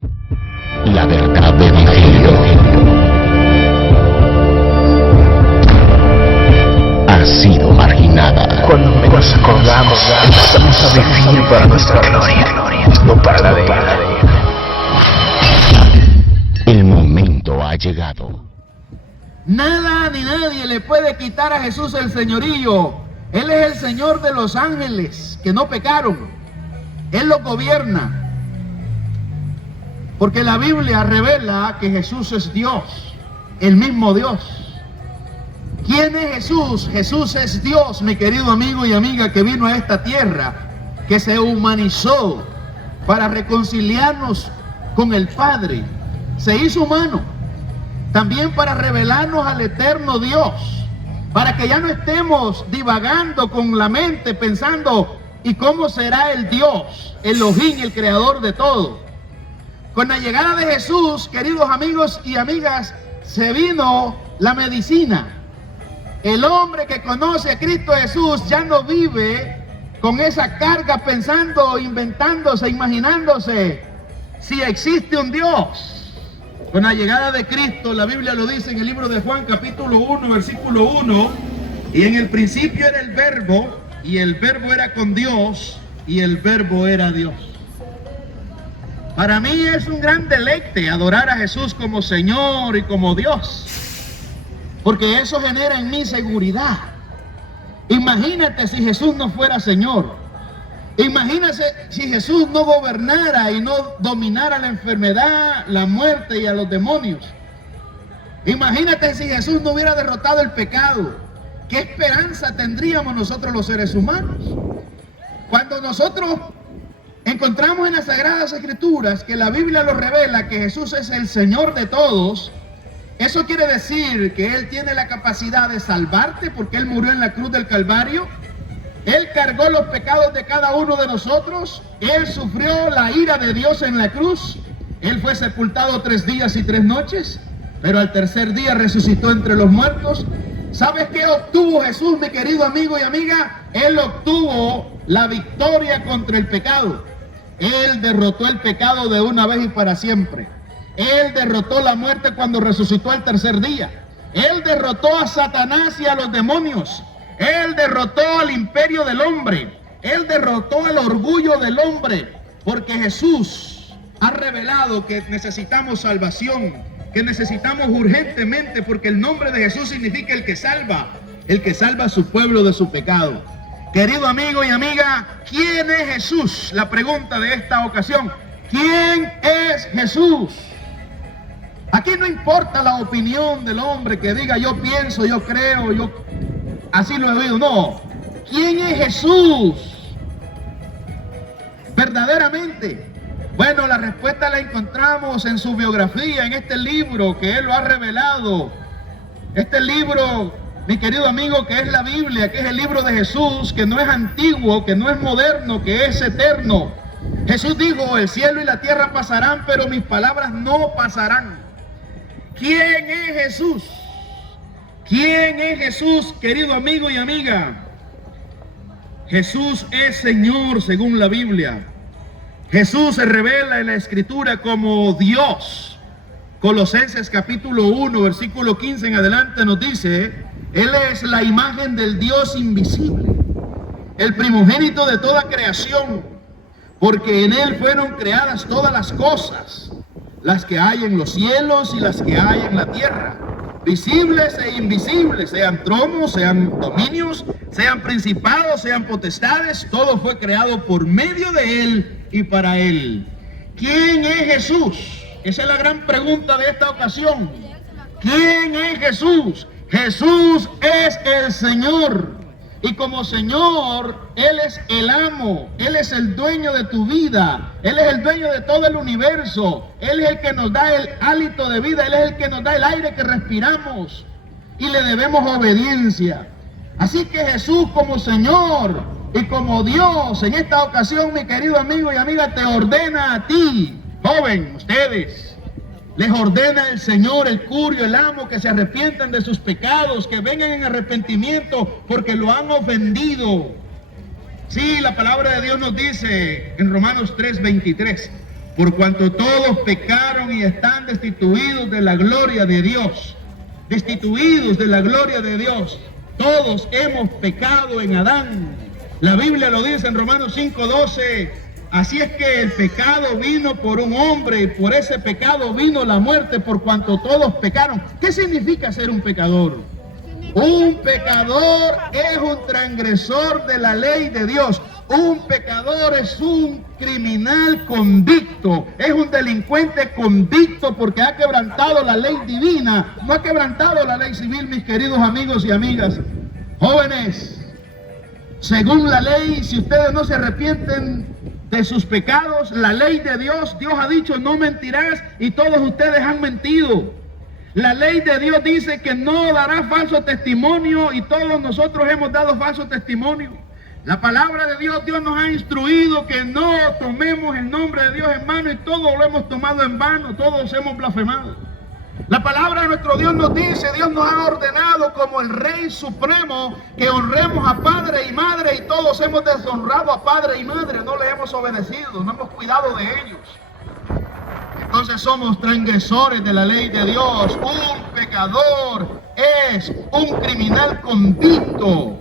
La verdad del Evangelio ha sido marginada. Cuando menos acordamos, empezamos a vivir para nuestra gloria, no para la de Él. El momento ha llegado. Nada ni nadie le puede quitar a Jesús el señorío. Él es el Señor de los ángeles que no pecaron. Él los gobierna. Porque la Biblia revela que Jesús es Dios, el mismo Dios. ¿Quién es Jesús? Jesús es Dios, mi querido amigo y amiga, que vino a esta tierra, que se humanizó para reconciliarnos con el Padre. Se hizo humano, también para revelarnos al eterno Dios, para que ya no estemos divagando con la mente pensando, ¿y cómo será el Dios, Elohim, el creador de todo? Con la llegada de Jesús, queridos amigos y amigas, se vino la medicina. El hombre que conoce a Cristo Jesús ya no vive con esa carga pensando, inventándose, imaginándose si existe un Dios. Con la llegada de Cristo, la Biblia lo dice en el libro de Juan capítulo 1, versículo 1, y en el principio era el Verbo, y el Verbo era con Dios, y el Verbo era Dios. Para mí es un gran deleite adorar a Jesús como Señor y como Dios, porque eso genera en mí seguridad. Imagínate si Jesús no fuera Señor. Imagínate si Jesús no gobernara y no dominara la enfermedad, la muerte y a los demonios. Imagínate si Jesús no hubiera derrotado el pecado. ¿Qué esperanza tendríamos nosotros los seres humanos? Cuando nosotros encontramos en las Sagradas Escrituras que la Biblia nos revela que Jesús es el Señor de todos, eso quiere decir que Él tiene la capacidad de salvarte porque Él murió en la cruz del Calvario. Él cargó los pecados de cada uno de nosotros. Él sufrió la ira de Dios en la cruz. Él fue sepultado 3 días y 3 noches, pero al tercer día resucitó entre los muertos. ¿Sabes qué obtuvo Jesús, mi querido amigo y amiga? Él obtuvo la victoria contra el pecado. Él derrotó el pecado de una vez y para siempre. Él derrotó la muerte cuando resucitó al tercer día. Él derrotó a Satanás y a los demonios. Él derrotó al imperio del hombre. Él derrotó el orgullo del hombre. Porque Jesús ha revelado que necesitamos salvación, que necesitamos urgentemente, porque el nombre de Jesús significa el que salva a su pueblo de su pecado. Querido amigo y amiga, ¿quién es Jesús? La pregunta de esta ocasión, ¿quién es Jesús? Aquí no importa la opinión del hombre que diga yo pienso, yo creo, yo así lo he oído. No, ¿quién es Jesús? Verdaderamente. Bueno, la respuesta la encontramos en su biografía, en este libro que Él lo ha revelado. Este libro, mi querido amigo, que es la Biblia, que es el libro de Jesús, que no es antiguo, que no es moderno, que es eterno. Jesús dijo, el cielo y la tierra pasarán, pero mis palabras no pasarán. ¿Quién es Jesús? ¿Quién es Jesús, querido amigo y amiga? Jesús es Señor según la Biblia. Jesús se revela en la Escritura como Dios. Colosenses capítulo 1, versículo 15 en adelante nos dice, Él es la imagen del Dios invisible, el primogénito de toda creación, porque en Él fueron creadas todas las cosas, las que hay en los cielos y las que hay en la tierra, visibles e invisibles, sean tronos, sean dominios, sean principados, sean potestades, todo fue creado por medio de Él y para Él. ¿Quién es Jesús? Esa es la gran pregunta de esta ocasión. ¿Quién es Jesús? Jesús es el Señor. Y como Señor, Él es el amo, Él es el dueño de tu vida, Él es el dueño de todo el universo, Él es el que nos da el hálito de vida, Él es el que nos da el aire que respiramos y le debemos obediencia. Así que Jesús como Señor y como Dios, en esta ocasión, mi querido amigo y amiga, te ordena a ti, joven, ustedes. Les ordena el Señor, el curio, el amo, que se arrepientan de sus pecados, que vengan en arrepentimiento porque lo han ofendido. Sí, la palabra de Dios nos dice en Romanos 3:23, por cuanto todos pecaron y están destituidos de la gloria de Dios. Destituidos de la gloria de Dios. Todos hemos pecado en Adán. La Biblia lo dice en Romanos 5:12. Así es que el pecado vino por un hombre y por ese pecado vino la muerte por cuanto todos pecaron. ¿Qué significa ser un pecador? Un pecador es un transgresor de la ley de Dios. Un pecador es un criminal convicto, es un delincuente convicto porque ha quebrantado la ley divina, no ha quebrantado la ley civil, mis queridos amigos y amigas. Jóvenes, según la ley, si ustedes no se arrepienten de sus pecados, la ley de Dios, Dios ha dicho no mentirás y todos ustedes han mentido. La ley de Dios dice que no dará falso testimonio y todos nosotros hemos dado falso testimonio. La palabra de Dios, Dios nos ha instruido que no tomemos el nombre de Dios en vano y todo lo hemos tomado en vano, todos hemos blasfemado. La palabra de nuestro Dios nos dice, Dios nos ha ordenado como el Rey Supremo que honremos a padre y madre y todos hemos deshonrado a padre y madre, no le hemos obedecido, no hemos cuidado de ellos. Entonces somos transgresores de la ley de Dios. Un pecador es un criminal convicto.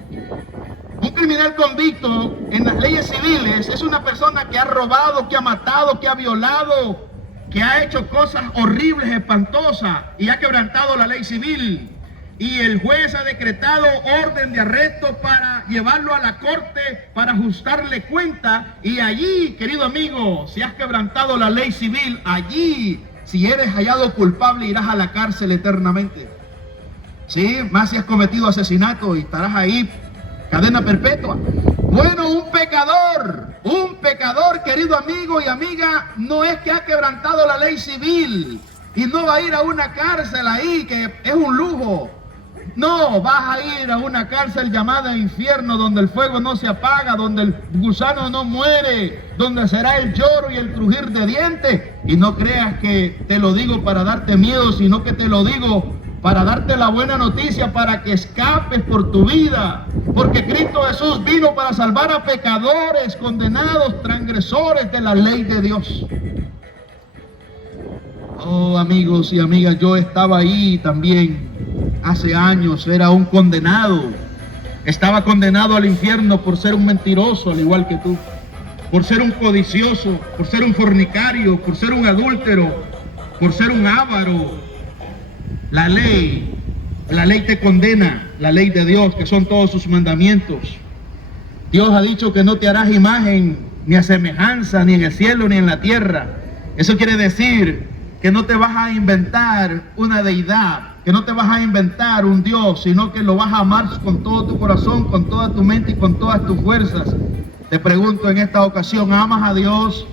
Un criminal convicto en las leyes civiles es una persona que ha robado, que ha matado, que ha violado, que ha hecho cosas horribles, espantosas y ha quebrantado la ley civil. Y el juez ha decretado orden de arresto para llevarlo a la corte para ajustarle cuenta. Y allí, querido amigo, si has quebrantado la ley civil, allí, si eres hallado culpable, irás a la cárcel eternamente. Sí, más si has cometido asesinato y estarás ahí, cadena perpetua. Bueno, un pecador, querido amigo y amiga, no es que ha quebrantado la ley civil y no va a ir a una cárcel ahí, que es un lujo. No, vas a ir a una cárcel llamada infierno, donde el fuego no se apaga, donde el gusano no muere, donde será el lloro y el crujir de dientes. Y no creas que te lo digo para darte miedo, sino que te lo digo para darte la buena noticia, para que escapes por tu vida. Porque Cristo Jesús vino para salvar a pecadores, condenados, transgresores de la ley de Dios. Oh, amigos y amigas, yo estaba ahí también. Hace años era un condenado. Estaba condenado al infierno por ser un mentiroso, al igual que tú. Por ser un codicioso, por ser un fornicario, por ser un adúltero, por ser un avaro. La ley te condena, la ley de Dios, que son todos sus mandamientos. Dios ha dicho que no te harás imagen ni a semejanza, ni en el cielo ni en la tierra. Eso quiere decir que no te vas a inventar una deidad, que no te vas a inventar un Dios, sino que lo vas a amar con todo tu corazón, con toda tu mente y con todas tus fuerzas. Te pregunto en esta ocasión, ¿amas a Dios?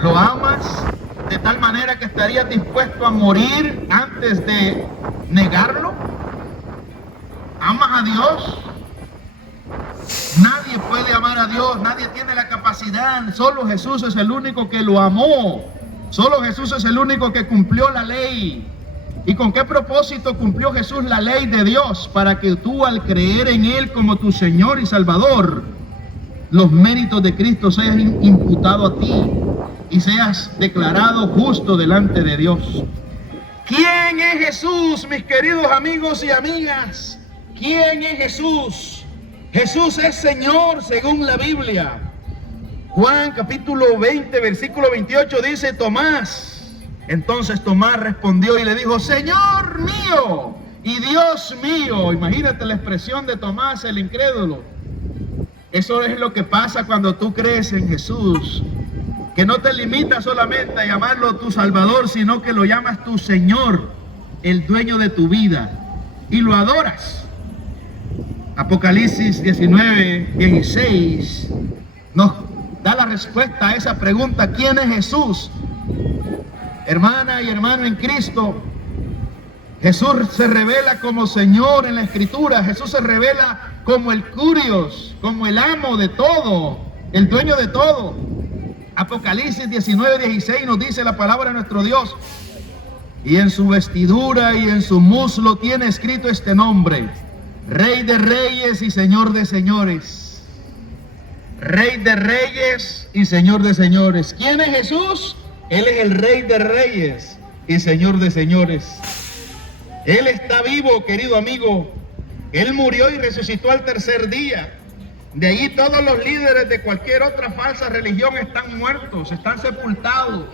¿Lo amas de tal manera que estarías dispuesto a morir antes de negarlo? ¿Amas a Dios? Nadie puede amar a Dios, nadie tiene la capacidad, solo Jesús es el único que lo amó. Solo Jesús es el único que cumplió la ley. ¿Y con qué propósito cumplió Jesús la ley de Dios? Para que tú, al creer en Él como tu Señor y Salvador, los méritos de Cristo sean imputados a ti y seas declarado justo delante de Dios. ¿Quién es Jesús, mis queridos amigos y amigas? ¿Quién es Jesús? Jesús es Señor según la Biblia. Juan capítulo 20, versículo 28 dice, Tomás. Entonces Tomás respondió y le dijo, Señor mío y Dios mío. Imagínate la expresión de Tomás, el incrédulo. Eso es lo que pasa cuando tú crees en Jesús. Que no te limitas solamente a llamarlo tu Salvador, sino que lo llamas tu Señor, el dueño de tu vida. Y lo adoras. Apocalipsis 19, 16 nos da la respuesta a esa pregunta, ¿quién es Jesús? Hermana y hermano en Cristo, Jesús se revela como Señor en la Escritura. Jesús se revela como el Curios, como el amo de todo, el dueño de todo. Apocalipsis 19, 16 nos dice la palabra de nuestro Dios, y en su vestidura y en su muslo tiene escrito este nombre, Rey de Reyes y Señor de Señores. Rey de reyes y Señor de señores. ¿Quién es Jesús? Él es el Rey de reyes y Señor de señores. Él está vivo, querido amigo. Él murió y resucitó al tercer día. De allí todos los líderes de cualquier otra falsa religión están muertos, están sepultados.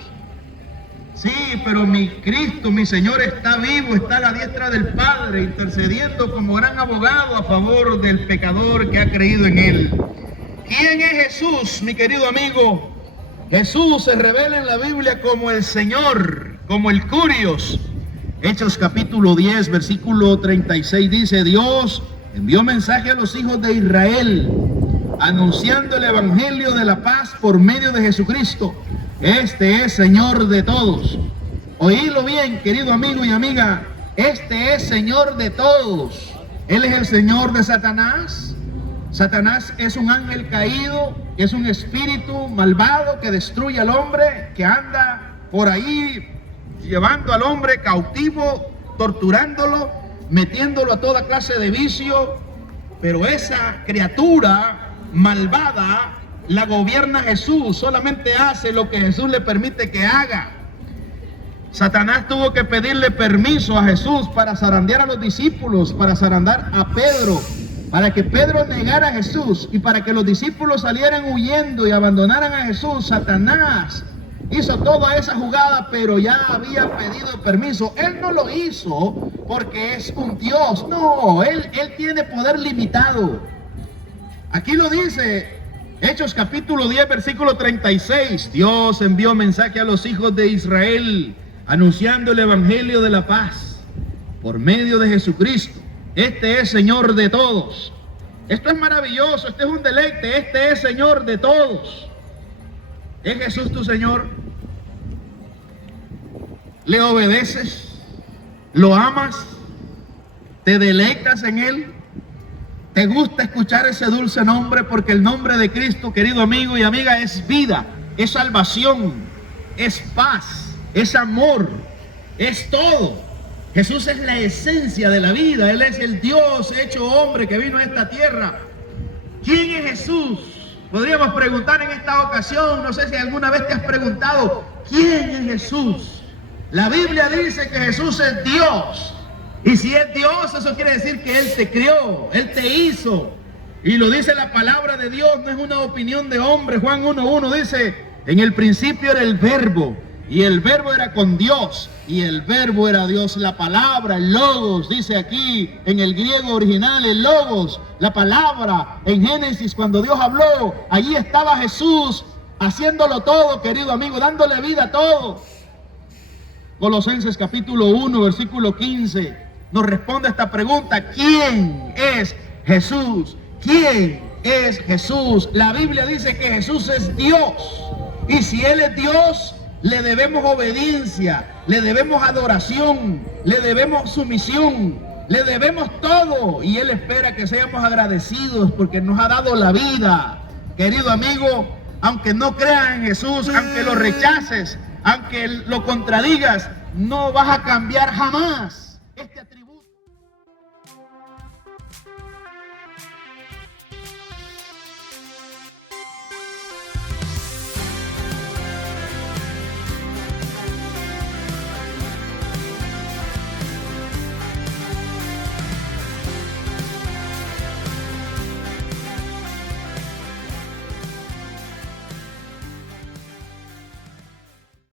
Sí, pero mi Cristo, mi Señor, está vivo, está a la diestra del Padre, intercediendo como gran abogado a favor del pecador que ha creído en Él. ¿Quién es Jesús, mi querido amigo? Jesús se revela en la Biblia como el Señor, como el Curios. Hechos capítulo 10, versículo 36 dice: Dios envió mensaje a los hijos de Israel, anunciando el evangelio de la paz por medio de Jesucristo. Este es Señor de todos. Oídlo bien, querido amigo y amiga. Este es Señor de todos. Él es el Señor de Satanás. Satanás es un ángel caído, es un espíritu malvado que destruye al hombre, que anda por ahí llevando al hombre cautivo, torturándolo, metiéndolo a toda clase de vicio. Pero esa criatura malvada la gobierna Jesús, solamente hace lo que Jesús le permite que haga. Satanás tuvo que pedirle permiso a Jesús para zarandear a los discípulos, para zarandear a Pedro, para que Pedro negara a Jesús y para que los discípulos salieran huyendo y abandonaran a Jesús. Satanás hizo toda esa jugada, pero ya había pedido permiso. Él no lo hizo porque es un Dios, no, él tiene poder limitado. Aquí lo dice Hechos capítulo 10, versículo 36. Dios envió mensaje a los hijos de Israel, anunciando el evangelio de la paz por medio de Jesucristo. Este es Señor de todos. Esto es maravilloso, este es un deleite. Este es Señor de todos. ¿Es Jesús tu Señor? ¿Le obedeces? ¿Lo amas? ¿Te deleitas en Él? ¿Te gusta escuchar ese dulce nombre? Porque el nombre de Cristo, querido amigo y amiga, es vida, es salvación, es paz, es amor, es todo. Jesús es la esencia de la vida. Él es el Dios hecho hombre que vino a esta tierra. ¿Quién es Jesús? Podríamos preguntar en esta ocasión, no sé si alguna vez te has preguntado, ¿quién es Jesús? La Biblia dice que Jesús es Dios. Y si es Dios, eso quiere decir que Él te crió, Él te hizo. Y lo dice la palabra de Dios, no es una opinión de hombre. Juan 1:1 dice: en el principio era el Verbo, y el Verbo era con Dios, y el Verbo era Dios. La palabra, el Logos, dice aquí en el griego original, el Logos, la palabra. En Génesis, cuando Dios habló, allí estaba Jesús haciéndolo todo, querido amigo, dándole vida a todo. Colosenses capítulo 1, versículo 15, nos responde esta pregunta: ¿quién es Jesús? ¿Quién es Jesús? La Biblia dice que Jesús es Dios. Y si Él es Dios, le debemos obediencia, le debemos adoración, le debemos sumisión, le debemos todo. Y Él espera que seamos agradecidos porque nos ha dado la vida. Querido amigo, aunque no creas en Jesús, aunque lo rechaces, aunque lo contradigas, no vas a cambiar jamás.